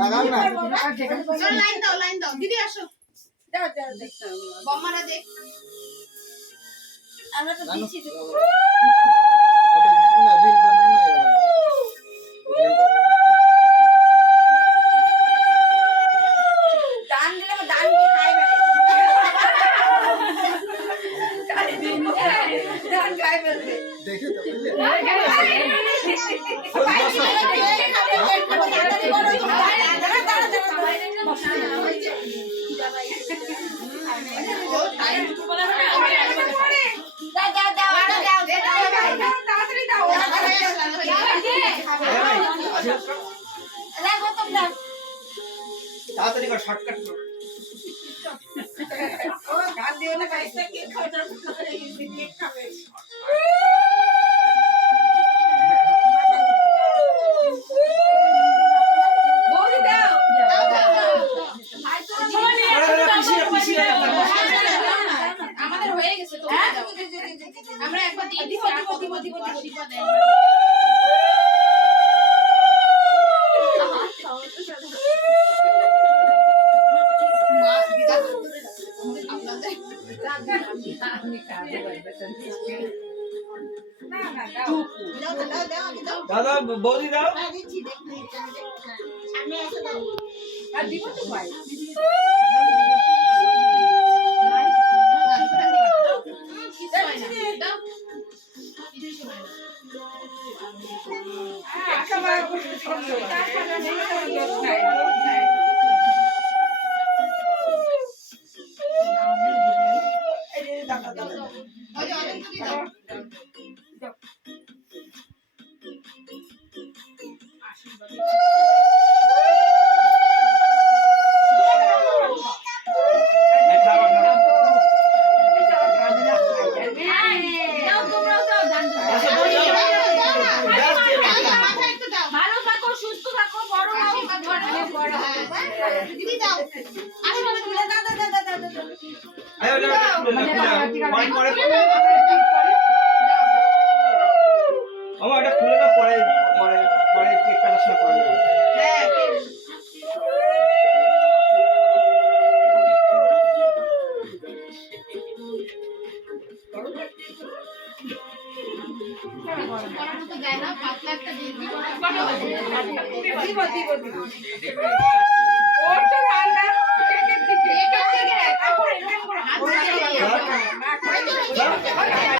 লাগাও না লাইন দাও দিদি আসো দাও বম্মারা দেখ আমরা তো দিচ্ছি ওটা না রিল বানানো না দান দিলে দান কি খাই ফেলে দান খাই ফেলবে দেখে তো বুঝলে তাড়াতাড়ি করে শর্টকাট করো ও গান দিও না কাইসা কি খাওয়া খাবে বলি দাও ভাই তো আমাদের হয়ে গেছে তো আমরা একবার দিয়ে দিছি আশীর্বাদ দেন দাদা বৌদি দাও দিব তো ভাই ভালো থাকো সুস্থ থাকো বড় হও দিদি যাও আশীর্বাদ দিলে দাদা আয় পরে আমার এটা খুলে না পরে পরে পরে কেক কাটার সময় পরে হ্যাঁ ওর তো রান্না কেকের দিকে